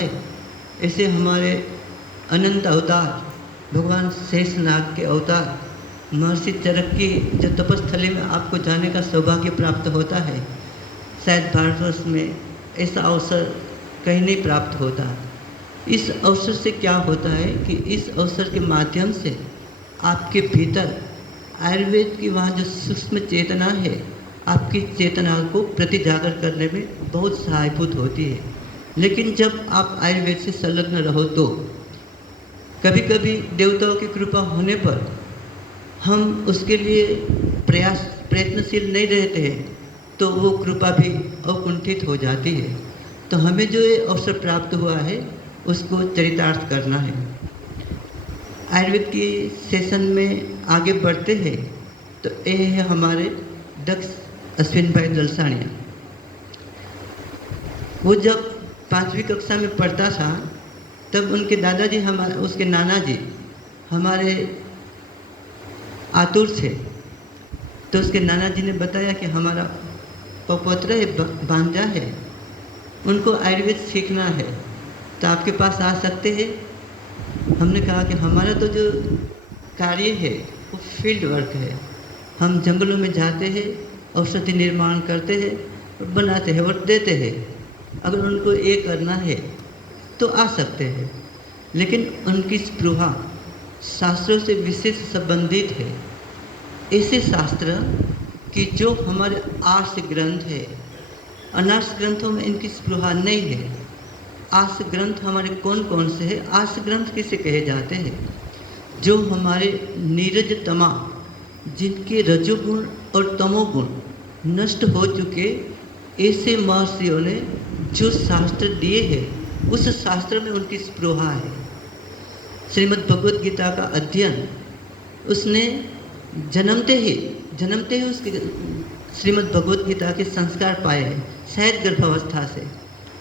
है, ऐसे हमारे अनंत अवतार भगवान शेषनाग के अवतार महर्षि चरक की जो तपस्थली में आपको जाने का सौभाग्य प्राप्त होता है, शायद भारतवर्ष में ऐसा अवसर कहीं नहीं प्राप्त होता। इस अवसर से क्या होता है कि इस अवसर के माध्यम से आपके भीतर आयुर्वेद की वहाँ जो सूक्ष्म चेतना है, आपकी चेतना को प्रतिजागर करने में बहुत सहायभूत होती है। लेकिन जब आप आयुर्वेद से संलग्न रहो तो कभी कभी देवताओं की कृपा होने पर हम उसके लिए प्रयत्नशील नहीं रहते हैं, तो वो कृपा भी अकुंठित हो जाती है। तो हमें जो ये अवसर प्राप्त हुआ है उसको चरितार्थ करना है। आयुर्वेद की सेशन में आगे बढ़ते हैं तो ये है हमारे दक्ष अश्विन भाई दलसानिया। वो जब 5वीं कक्षा में पढ़ता था तब उनके दादाजी हमारे उसके नाना जी हमारे आतुर थे। तो उसके नाना जी ने बताया कि हमारा पपौत्र है, भांजा है, उनको आयुर्वेद सीखना है, तो आपके पास आ सकते हैं। हमने कहा कि हमारा तो जो कार्य है वो फील्ड वर्क है, हम जंगलों में जाते हैं, औषधि निर्माण करते हैं और बनाते हैं और देते हैं। अगर उनको ये करना है तो आ सकते हैं, लेकिन उनकी स्पृहा शास्त्रों से विशेष संबंधित है। ऐसे शास्त्र कि जो हमारे आर्ष ग्रंथ है, अनार्ष ग्रंथों में इनकी स्पृहा नहीं है। आर्ष ग्रंथ हमारे कौन कौन से हैं? आर्ष ग्रंथ किसे कहे जाते हैं? जो हमारे नीरज तमा, जिनके रजोगुण और तमोगुण नष्ट हो चुके ऐसे महर्षियों ने जो शास्त्र दिए हैं, उस शास्त्र में उनकी स्पृहा है। श्रीमद् भगवद गीता का अध्ययन उसने जन्मते ही उसके श्रीमद् भगवद गीता के संस्कार पाए हैं, शायद गर्भावस्था से।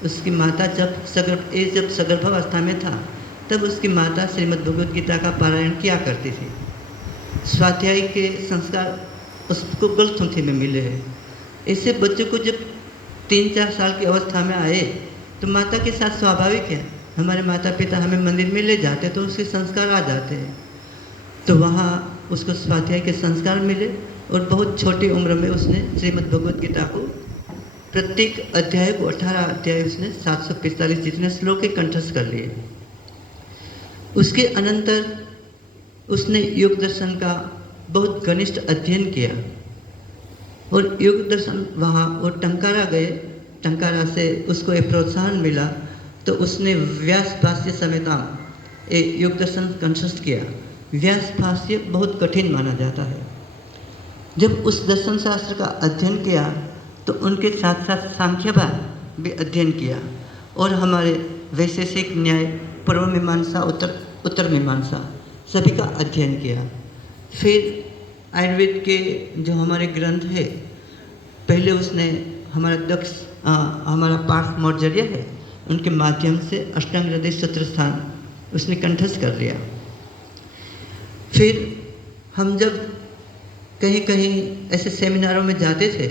उसकी माता जब सगर्भावस्था में था तब उसकी माता श्रीमद् भगवद गीता का पारायण किया करती थी। स्वाध्याय के संस्कार उसको गलथुंथी में मिले हैं। ऐसे बच्चों को जब 3-4 साल की अवस्था में आए तो माता के साथ स्वाभाविक है, हमारे माता पिता हमें मंदिर में ले जाते तो उसके संस्कार आ जाते हैं। तो वहाँ उसको स्वाध्याय के संस्कार मिले और बहुत छोटी उम्र में उसने श्रीमद् भगवद गीता को प्रत्येक अध्याय को 18 अध्याय उसने 745 जितने श्लोक के कंठस्थ कर लिए। उसके अनंतर उसने योग दर्शन का बहुत घनिष्ठ अध्ययन किया और योग दर्शन वहाँ वो टंकारा गए। टंकारा से उसको एक प्रोत्साहन मिला तो उसने व्यास भाष्य समेताम एक योग दर्शन कंठस्थ किया। व्यास भाष्य बहुत कठिन माना जाता है। जब उस दर्शन शास्त्र का अध्ययन किया तो उनके साथ साथ सांख्यवाद भी अध्ययन किया और हमारे वैशेषिक न्याय, पूर्व मीमांसा, उत्तर मीमांसा सभी का अध्ययन किया। फिर आयुर्वेद के जो हमारे ग्रंथ है, पहले उसने हमारा पार्थ मौर्जर्य है, उनके माध्यम से अष्टांग हृदय सत्र स्थान उसने कंठस्थ कर लिया। फिर हम जब कहीं कहीं ऐसे सेमिनारों में जाते थे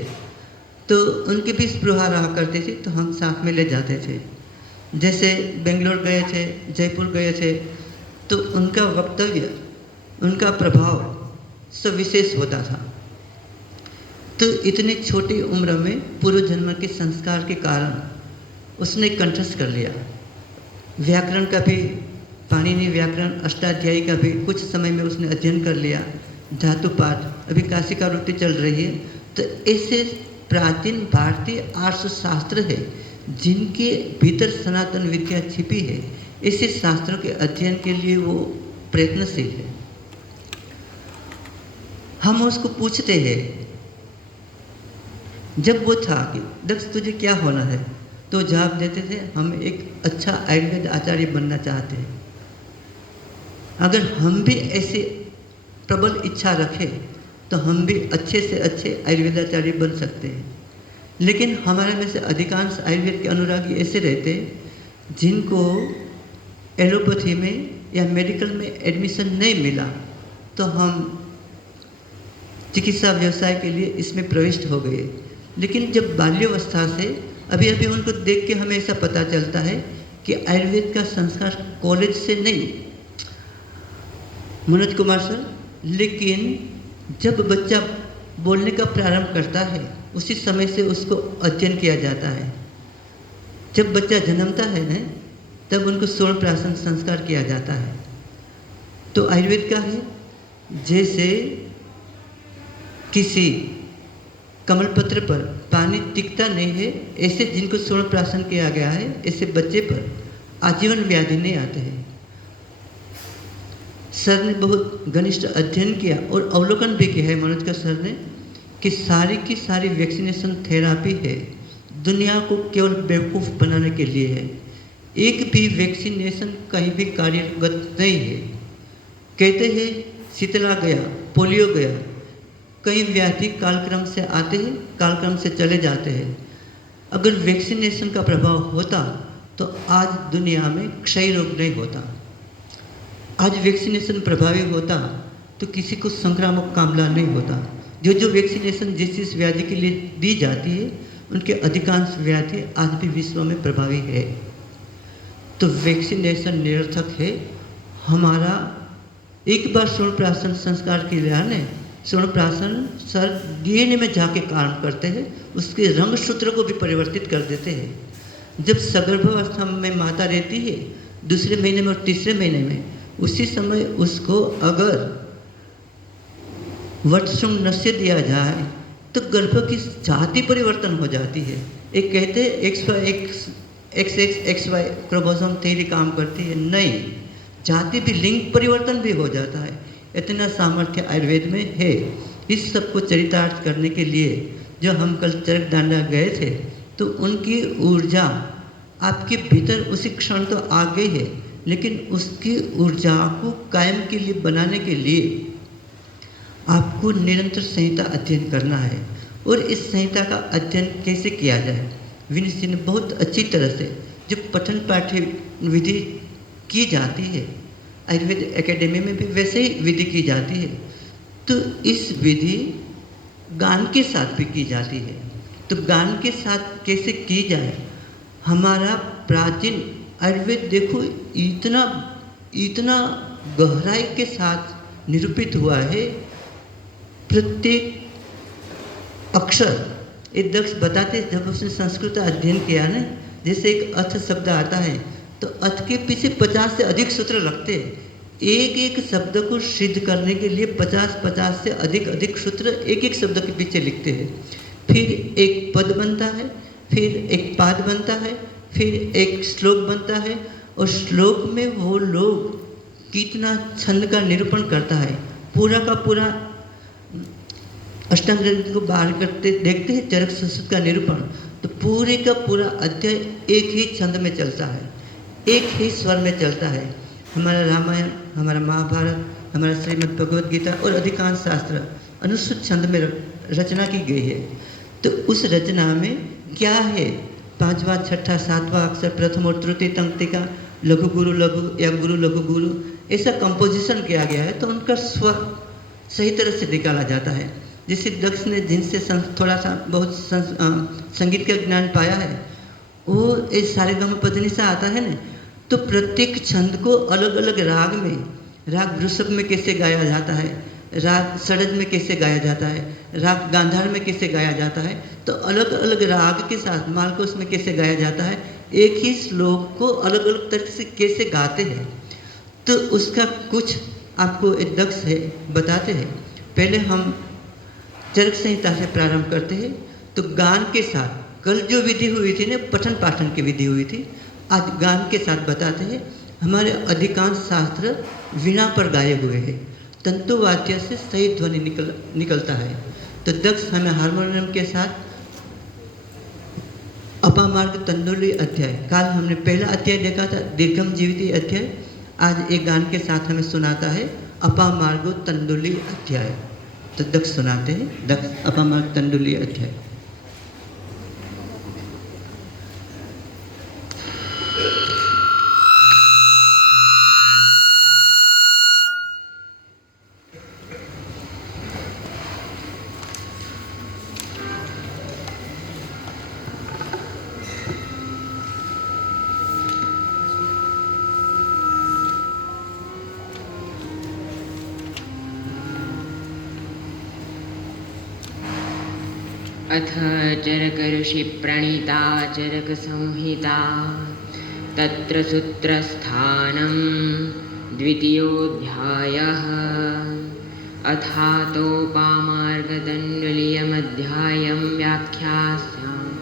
तो उनकी भी स्पृहा रहा करती थी, तो हम साथ में ले जाते थे। जैसे बेंगलोर गए थे, जयपुर गए थे, तो उनका वक्तव्य, उनका प्रभाव सब विशेष होता था। तो इतनी छोटी उम्र में पूर्व जन्म के संस्कार के कारण उसने कंठस्थ कर लिया। व्याकरण का भी, पाणिनि व्याकरण अष्टाध्यायी का भी कुछ समय में उसने अध्ययन कर लिया। धातु पाठ, अभी काशिका वृत्ति चल रही है। तो ऐसे प्राचीन भारतीय आर्ष शास्त्र है जिनके भीतर सनातन विद्या छिपी है। ऐसे शास्त्रों के अध्ययन के लिए वो प्रयत्नशील है। हम उसको पूछते हैं, जब वो था कि दक्ष तुझे क्या होना है, तो जवाब देते थे हम एक अच्छा आयुर्वेद आचार्य बनना चाहते हैं। अगर हम भी ऐसी प्रबल इच्छा रखें तो हम भी अच्छे से अच्छे आयुर्वेदाचार्य बन सकते हैं। लेकिन हमारे में से अधिकांश आयुर्वेद के अनुरागी ऐसे रहते हैं जिनको एलोपैथी में या मेडिकल में एडमिशन नहीं मिला, तो हम चिकित्सा व्यवसाय के लिए इसमें प्रविष्ट हो गए। लेकिन जब बाल्यावस्था से अभी अभी उनको देख के हमें ऐसा पता चलता है कि आयुर्वेद का संस्कार कॉलेज से नहीं, मनोज कुमार सर, लेकिन जब बच्चा बोलने का प्रारंभ करता है उसी समय से उसको अध्ययन किया जाता है। जब बच्चा जन्मता है न, तब उनको स्वर्ण प्राशन संस्कार किया जाता है। तो आयुर्वेद का है, जैसे किसी कमल पत्र पर पानी टिकता नहीं है, ऐसे जिनको स्वर्ण प्राशन किया गया है, ऐसे बच्चे पर आजीवन व्याधि नहीं आते हैं। सर ने बहुत घनिष्ठ अध्ययन किया और अवलोकन भी किया है मनोज का सर ने, कि सारी की सारी वैक्सीनेशन थेरापी है दुनिया को केवल बेवकूफ़ बनाने के लिए है। एक भी वैक्सीनेशन कहीं भी कार्यगत नहीं है। कहते हैं शीतला गया, पोलियो गया, कई व्याधि कालक्रम से आते हैं, कालक्रम से चले जाते हैं। अगर वैक्सीनेशन का प्रभाव होता तो आज दुनिया में क्षय रोग नहीं होता। आज वैक्सीनेशन प्रभावी होता तो किसी को संक्रामक कामला नहीं होता। जो जो वैक्सीनेशन जिस व्याधि के लिए दी जाती है, उनके अधिकांश व्याधि आज भी विश्व में प्रभावी है। तो वैक्सीनेशन निरर्थक है। हमारा एक बार स्वर्ण प्राशन संस्कार के लिए आने, स्वर्ण प्राशन सर डीएनए में जाके काम करते हैं, उसके रंग सूत्र को भी परिवर्तित कर देते हैं। जब सगर्भावस्था में माता रहती है, दूसरे महीने में और तीसरे महीने में, उसी समय उसको अगर वटश्रृंग नस्य दिया जाए तो गर्भ की जाति परिवर्तन हो जाती है। एक कहते हैं XY क्रोमोसोम थ्योरी काम करती है, नहीं, जाति भी, लिंग परिवर्तन भी हो जाता है। इतना सामर्थ्य आयुर्वेद में है। इस सब को चरितार्थ करने के लिए जो हम कल चरक दांडा गए थे, तो उनकी ऊर्जा आपके भीतर उसी क्षण तो आ गई है, लेकिन उसकी ऊर्जा को कायम के लिए बनाने के लिए आपको निरंतर संहिता अध्ययन करना है। और इस संहिता का अध्ययन कैसे किया जाए, विनीत जी ने बहुत अच्छी तरह से जो पठन पाठ्य विधि की जाती है, आयुर्वेद एकेडमी में भी वैसे ही विधि की जाती है, तो इस विधि गान के साथ भी की जाती है। तो गान के साथ कैसे की जाए, हमारा प्राचीन आयुर्वेद देखो इतना गहराई के साथ निरूपित हुआ है। प्रत्येक अक्षर, एक दक्ष बताते, जब उसने संस्कृत अध्ययन किया ना, जैसे एक अर्थ शब्द आता है तो अर्थ के पीछे 50 से अधिक सूत्र लगते हैं। एक एक शब्द को सिद्ध करने के लिए 50 से अधिक सूत्र एक एक शब्द के पीछे लिखते हैं। फिर एक पद बनता है, फिर एक पाद बनता है, फिर एक श्लोक बनता है, और श्लोक में वो लोग कितना छंद का निरूपण करता है। पूरा का पूरा अष्टांग हृदय को बाहर करते देखते हैं चरक संस्कृत का निरूपण, तो पूरे का पूरा अध्याय एक ही छंद में चलता है, एक ही स्वर में चलता है। हमारा रामायण, हमारा महाभारत, हमारा श्रीमद् भगवद गीता और अधिकांश शास्त्र अनुसूत छंद में रचना की गई है। तो उस रचना में क्या है, 5वां 6ठा 7वां अक्षर, प्रथम और तृतीय पंक्ति का लघु गुरु लघु या गुरु लघु गुरु, ऐसा कंपोजिशन किया गया है। तो उनका स्वर सही तरह से निकाला जाता है। जिसे दक्ष ने जिनसे थोड़ा सा बहुत संगीत का ज्ञान पाया है, वो इस सारे गम पदनी से आता है ना, तो प्रत्येक छंद को अलग अलग राग में, राग वृषभ में कैसे गाया जाता है, राग षडज में कैसे गाया जाता है, राग गांधार में कैसे गाया जाता है, तो अलग अलग राग के साथ मालकोस में कैसे गाया जाता है, एक ही श्लोक को अलग अलग तरह से कैसे गाते हैं। तो उसका कुछ आपको एक दक्ष है बताते हैं। पहले हम चरक संहिता से प्रारंभ करते हैं, तो गान के साथ, कल जो विधि हुई थी ना, पठन पाठन की विधि हुई थी, आज गान के साथ बताते हैं। हमारे अधिकांश शास्त्र वीणा पर गाए हुए हैं, तंतुवाद्य से सही ध्वनि निकलता है। तो दक्ष हमें हारमोनियम के साथ अपामार्ग तंदुली अध्याय, कल हमने पहला अध्याय देखा था दीर्घम जीविती अध्याय, आज एक गान के साथ हमें सुनाता है अपामार्ग तंदुली अध्याय। तो दक्ष सुनाते हैं, दक्ष अपामार्ग तंदुली अध्याय। अथ चरकऋषिप्रणीता चरकसंहिता तत्र सूत्रस्थानं द्वितीयोऽध्यायः। अथातोपामार्गदण्डलीयमध्यायं व्याख्यास्यामः।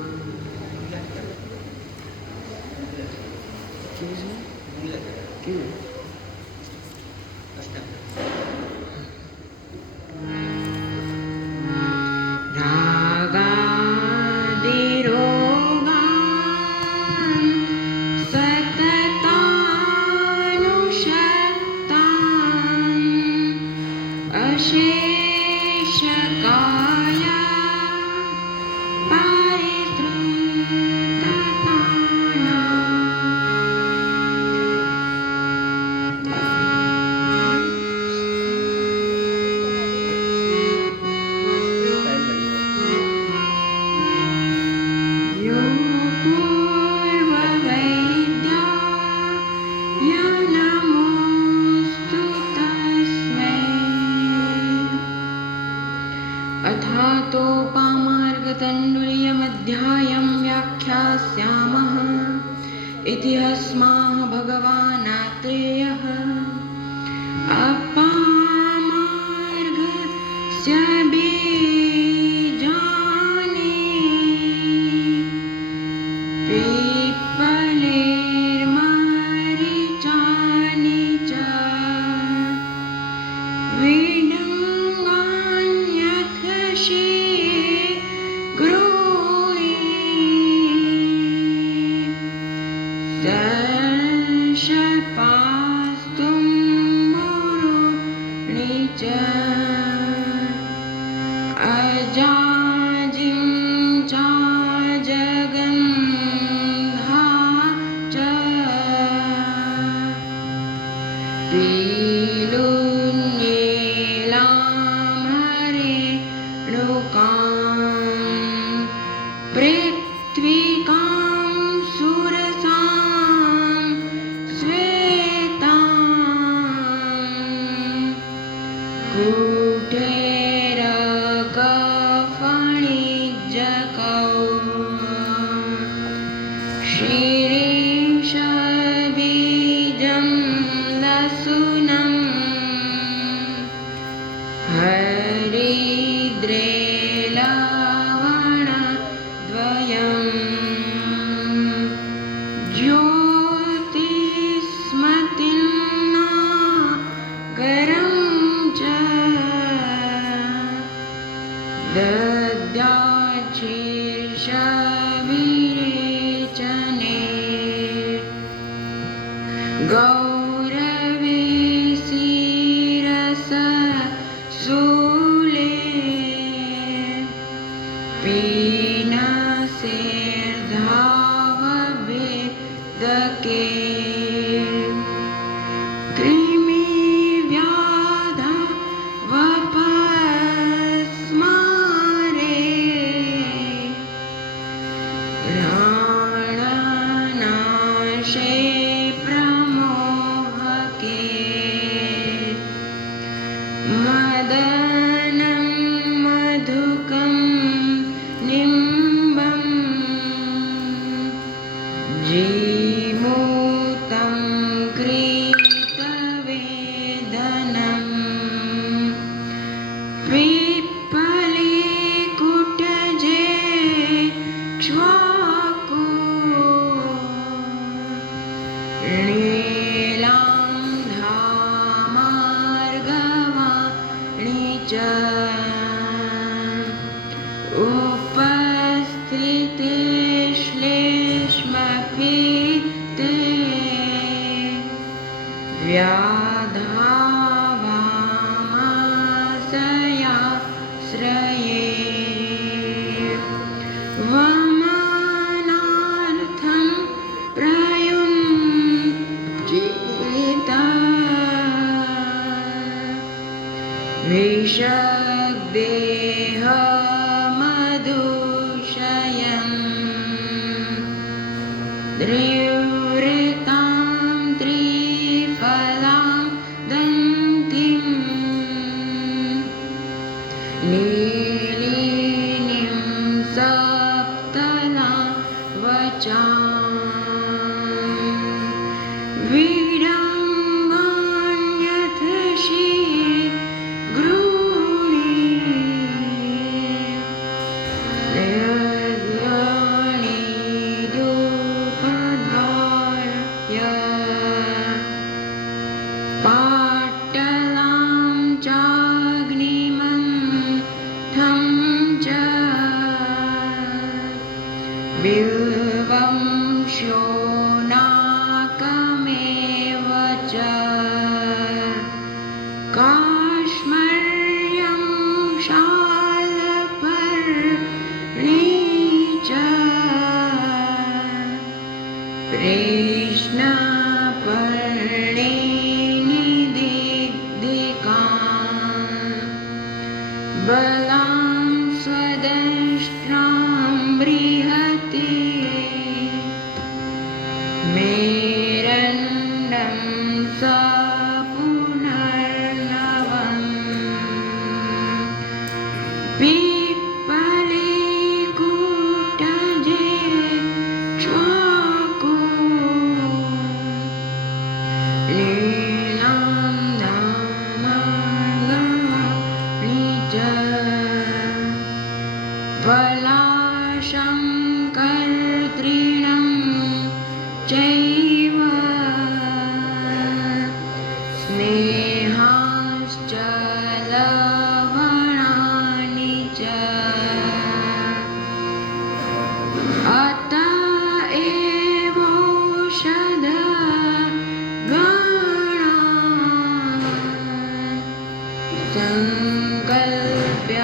अथातोपामार्गदण्डलीयमध्यायं व्याख्यास्यामः। इति हस्माः भगवान् आत्रेयः अपामार्गस्य बीजानि पिप्पलेर्मरीचानि च विडङ्गान्यथ शीघ्रोणि दर्शपास्तुम्बुरूणि च अजाजिं चाजगन्धा च पीलुन्येलामरेणुकां पृथ्वीकां सुरसां श्वेतां कुठेरकफणिज्जकौ शिरीषबीजं लसुनं हरिद्रे लवणद्वयं ज्योतिस्मतिर्नागरं च दद्याच्छीर्षविरेचने गौरवे शिरससूले पीनसेर्धावभेदके कृमिव्याधा वपस्मारे प्राणनाशे प्रमोहके मदनं मधुकं निम्बं जीमूतं क्रीतवेदनं पिप्पलीकुटजे क्ष्वाकु नीलां धामार्गवाणि च उपस्थिते श्लेष्मपीते व्याधावामाशयाश्रये वमनार्थं प्रयुञ्जीता विषग्देहमधुशयं द्रिवृतां त्रिफलां दन्तिं नीलिनीं विडम्बान्यथ शीघ्रूणि निर्द्यानि धूपधारय पाटलां चाग्निमन्थं च बिल्वं शोणाकमेव च काश्मर्यं शालपर्णी च कृष्णपर्णेनि दिग्दिकान् बलां स्वदष्ट्रां बृहति मेरण्डं स पुनर्नवम् पिप्पले कूटजे क्ष्वाकु लीलां धामार्गाणि च पलाशं कर्तॄणं चैव स्नेहाश्च लवणानि च अत एवौषधगणान् सङ्कल्प्य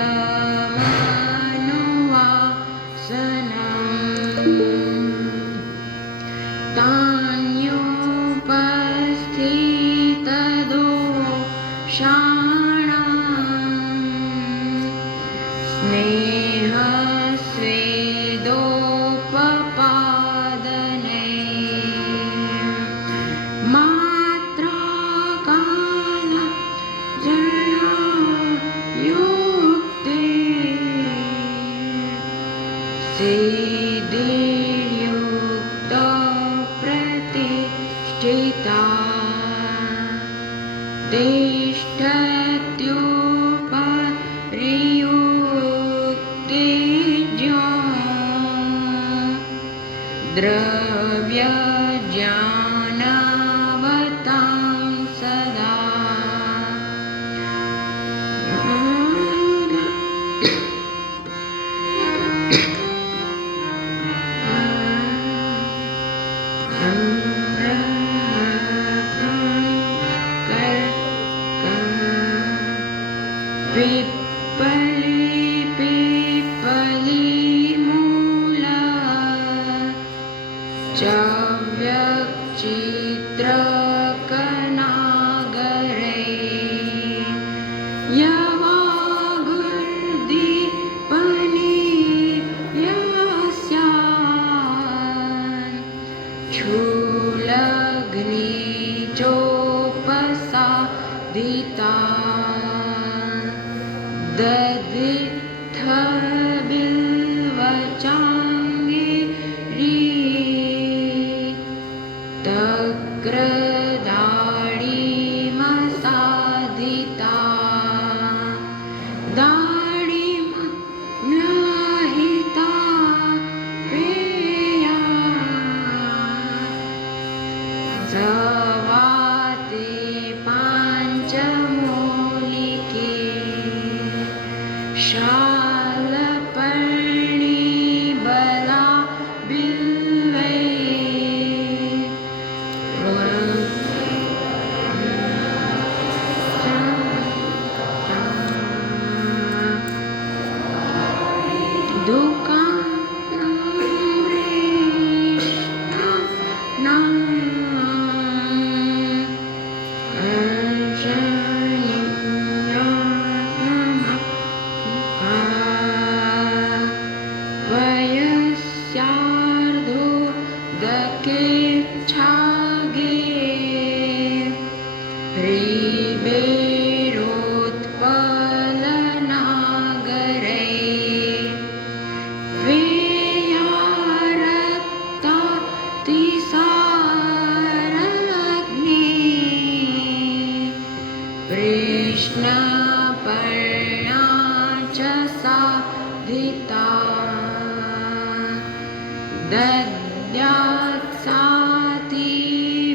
स्नेहस्वेदोपपादने मात्राकाल जरायुक्ते सिद्धिर्युक्त प्रतिष्ठिता तिष्ठत्युपरियुक्तेज्यो द्रव्यज्ञानवतां सदा पिप्पली मूला च व्यक्चित्रकनागरे यवागुर्दीपनि यस्यान् शूलग्निचोपसादिता ददित्थ बिल्वचाङ्गिरी तक्रदाडिमसादिता दाडिमम्लाहिता पेया सवाते पाञ्चमूलिके शालपर्णी बला बिल्वे दुकानं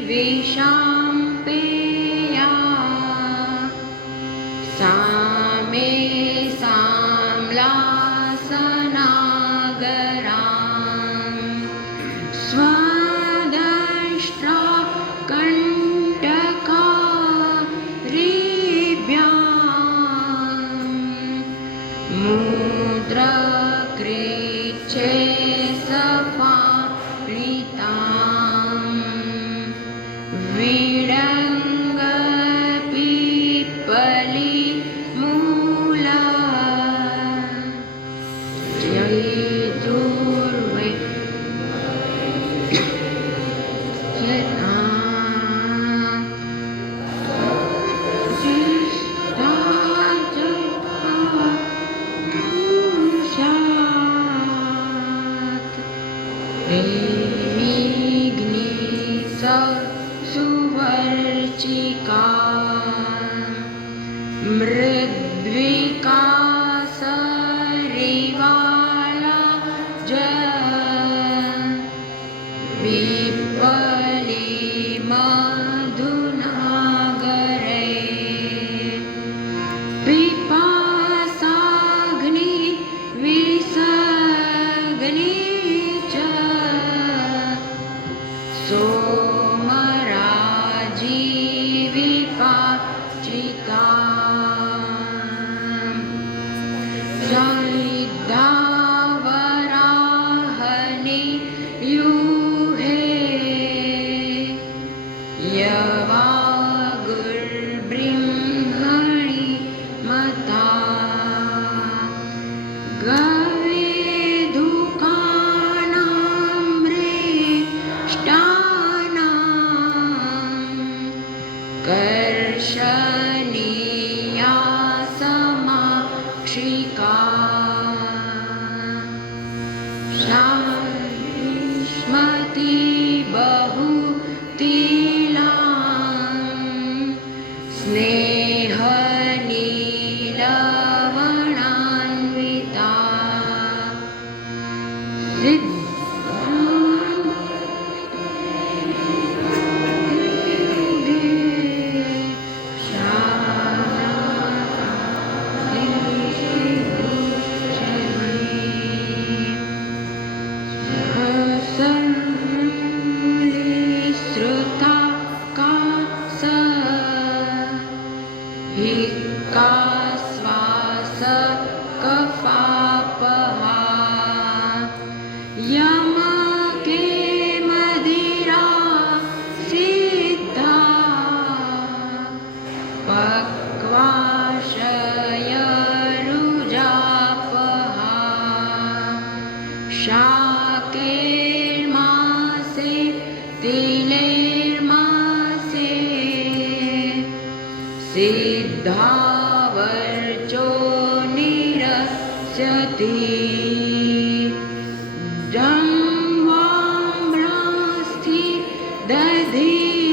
विषां पेया सामे साम्लासनागरां स्वदष्ट्रा कण्टकारिभ्यां मुद्रकृच्छे सफालितां विडङ्गपिप्पली मूला जयदुर्वे सुवर्चिका मृद्विकासरिवाला विप्पली मधुनागरे पिपासाग्नि विसग्नि च सोमराजीविपाचिता सलिद्धावराहनि यूहे यवागुर्ब्रह्मणि मता कर्षणीया समाक्षिका शाश्मती बहुतिलां स्नेहनीलवणान्विता हिक्काश्वास कफापहा यमके मदिरा सिद्धा पक्वाशयरुजापहा शाकेर्मासे तिलेर्मासे सिद्धावर्चो निरस्यति जम्वाम्रास्थि दधिथाम्ल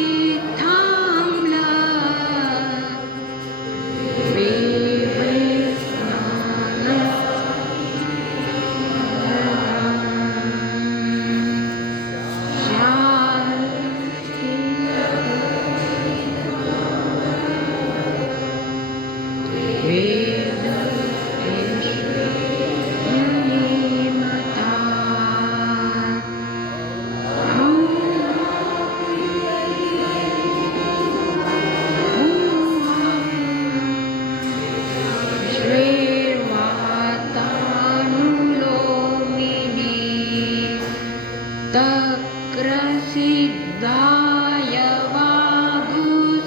तक्रसिद्धाय वागुस्यात्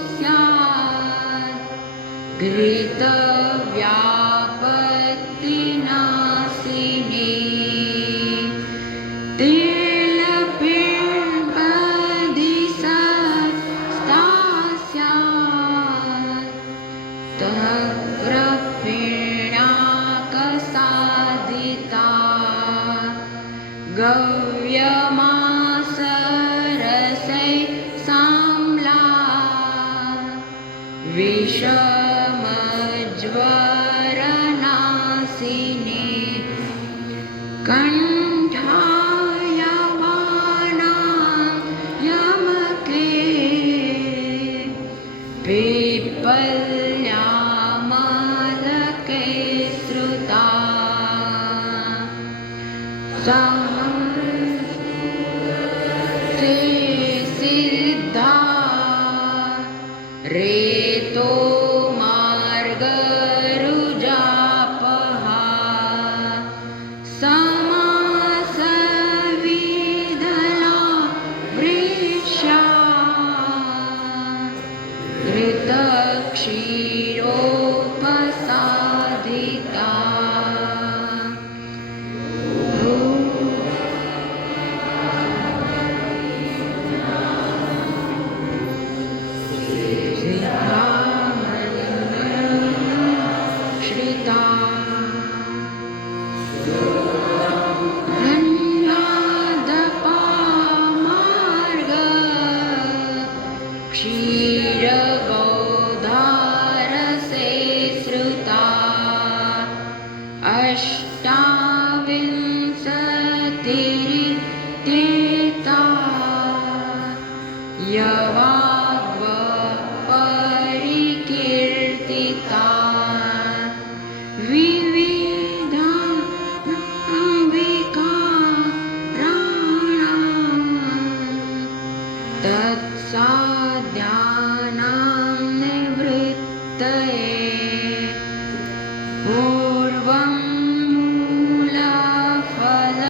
घृतव्यापत्तिनाशिनी तिलपिण्पदिसत्स्तास्यात् तग्रपिण्याकसादिता गव्यमासरसै साम्ला विषमज्वरनाशिनी कण्ठायवानां यमके विपल्यामालके श्रुता से सिद्धा रेतो